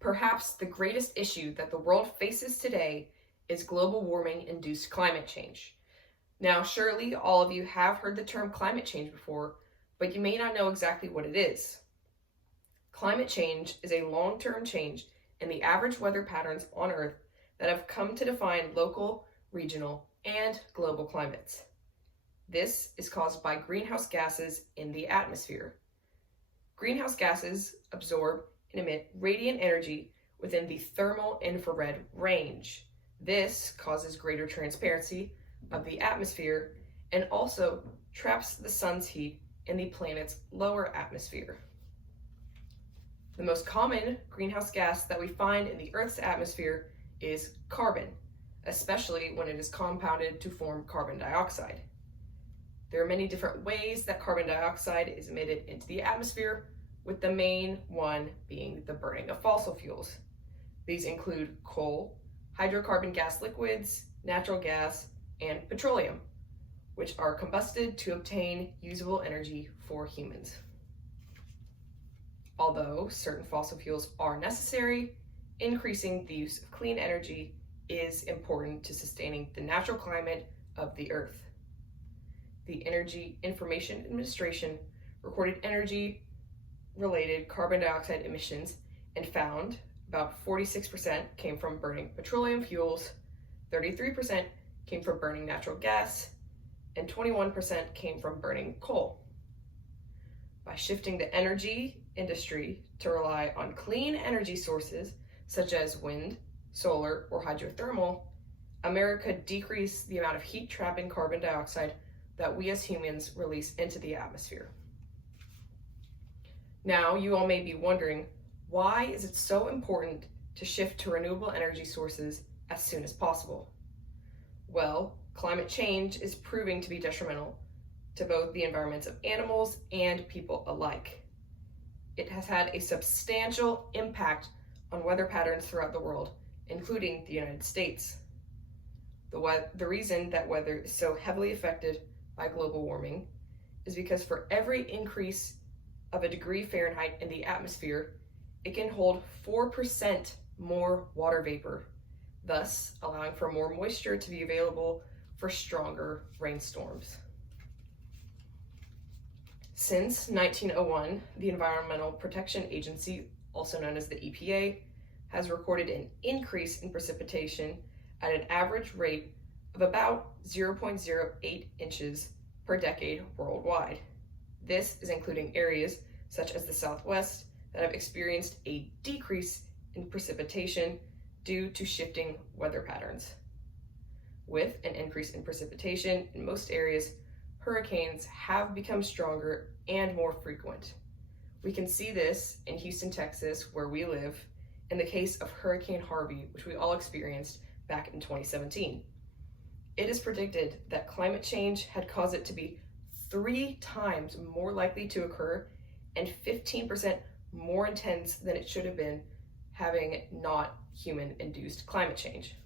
Perhaps the greatest issue that the world faces today is global warming-induced climate change. Now, surely all of you have heard the term climate change before, but you may not know exactly what it is. Climate change is a long-term change in the average weather patterns on Earth that have come to define local, regional, and global climates. This is caused by greenhouse gases in the atmosphere. Greenhouse gases absorb and emit radiant energy within the thermal infrared range. This causes greater transparency of the atmosphere and also traps the sun's heat in the planet's lower atmosphere. The most common greenhouse gas that we find in the Earth's atmosphere is carbon, especially when it is compounded to form carbon dioxide. There are many different ways that carbon dioxide is emitted into the atmosphere, with the main one being the burning of fossil fuels. These include coal, hydrocarbon gas liquids, natural gas, and petroleum, which are combusted to obtain usable energy for humans. Although certain fossil fuels are necessary, increasing the use of clean energy is important to sustaining the natural climate of the Earth. The Energy Information Administration recorded energy-related carbon dioxide emissions and found about 46% came from burning petroleum fuels, 33% came from burning natural gas, and 21% came from burning coal. By shifting the energy industry to rely on clean energy sources such as wind, solar, or hydrothermal, America decreased the amount of heat-trapping carbon dioxide that we as humans release into the atmosphere. Now, you all may be wondering, why is it so important to shift to renewable energy sources as soon as possible? Well, climate change is proving to be detrimental to both the environments of animals and people alike. It has had a substantial impact on weather patterns throughout the world, including the United States. The reason that weather is so heavily affected by global warming is because for every increase of a degree Fahrenheit in the atmosphere, it can hold 4% more water vapor, thus allowing for more moisture to be available for stronger rainstorms. Since 1901, the Environmental Protection Agency, also known as the EPA, has recorded an increase in precipitation at an average rate of about 0.08 inches per decade worldwide. This is including areas such as the Southwest that have experienced a decrease in precipitation due to shifting weather patterns. With an increase in precipitation in most areas, hurricanes have become stronger and more frequent. We can see this in Houston, Texas, where we live, in the case of Hurricane Harvey, which we all experienced back in 2017. It is predicted that climate change had caused it to be 3 times more likely to occur and 15% more intense than it should have been, having not human-induced climate change.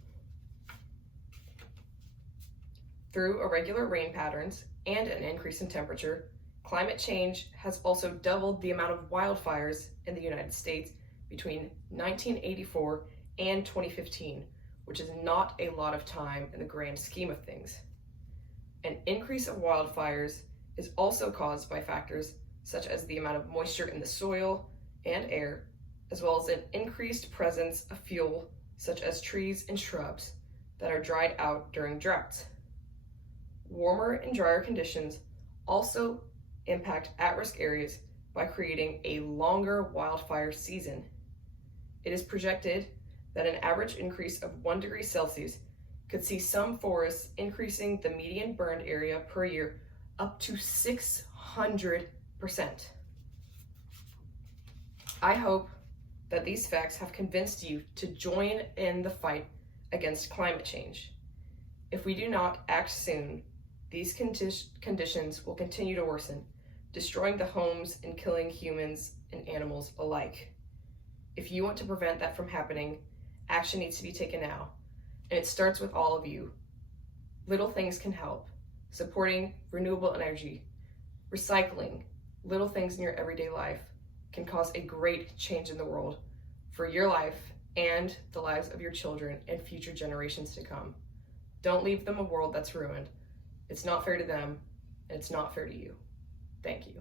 Through irregular rain patterns and an increase in temperature, climate change has also doubled the amount of wildfires in the United States between 1984 and 2015, which is not a lot of time in the grand scheme of things. An increase of wildfires is also caused by factors such as the amount of moisture in the soil and air, as well as an increased presence of fuel such as trees and shrubs that are dried out during droughts. Warmer and drier conditions also impact at-risk areas by creating a longer wildfire season. It is projected that an average increase of 1 degree Celsius could see some forests increasing the median burned area per year up to 600%. I hope that these facts have convinced you to join in the fight against climate change. If we do not act soon, these conditions will continue to worsen, destroying the homes and killing humans and animals alike. If you want to prevent that from happening, action needs to be taken now, and it starts with all of you. Little things can help. Supporting renewable energy, recycling, little things in your everyday life can cause a great change in the world for your life and the lives of your children and future generations to come. Don't leave them a world that's ruined. It's not fair to them, and it's not fair to you. Thank you.